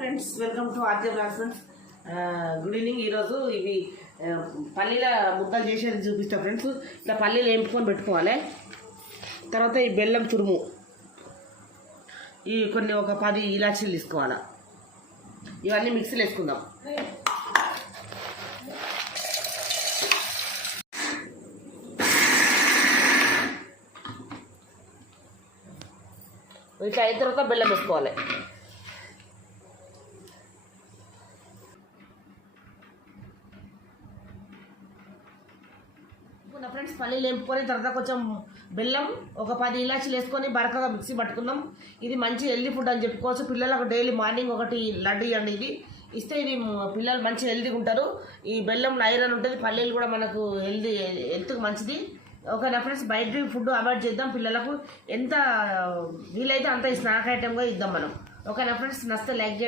Friends, welcome to RJ blogs friends. Good evening. ఈరోజు ఇవి పల్లీల ముద్దలు చేసేది చూపిస్తా ఫ్రెండ్స్. ఇట్లా పల్లీలు వేపుకొని పెట్టుకోవాలి. తర్వాత ఈ బెల్లం తురుము, ఈ కొన్ని ఒక 10 ఇలాచీలు తీసుకోవాలి. ఇవన్నీ మిక్సీలో వేసుకుందాం. ఇట్లా అయిన తర్వాత బెల్లం వేసుకోవాలి. ఫ్రెండ్స్, పల్లీలు వేపుకొని తర్వాత కొంచెం బెల్లం, ఒక 10 ఇలాచీలు వేసుకొని బరకగా మిక్సీ పట్టుకున్నాం. ఇది మంచి హెల్దీ ఫుడ్ అని చెప్పుకోవచ్చు. పిల్లలకు డైలీ మార్నింగ్ ఒకటి లడ్డు ఇవ్వండి. ఇది ఇస్తే ఇది పిల్లలు మంచి హెల్దీగా ఉంటారు. ఈ బెల్లంలో ఐరన్ ఉంటుంది, పల్లీలు కూడా మనకు హెల్త్కి మంచిది. ఓకేనా ఫ్రెండ్స్, బయట ఫుడ్ అవాయిడ్ చేద్దాం. పిల్లలకు ఎంత వీలైతే అంత ఈ స్నాక్ ఐటెంగా ఇద్దాం మనం. ఓకేనా ఫ్రెండ్స్, నచ్చితే లైక్ చేయండి.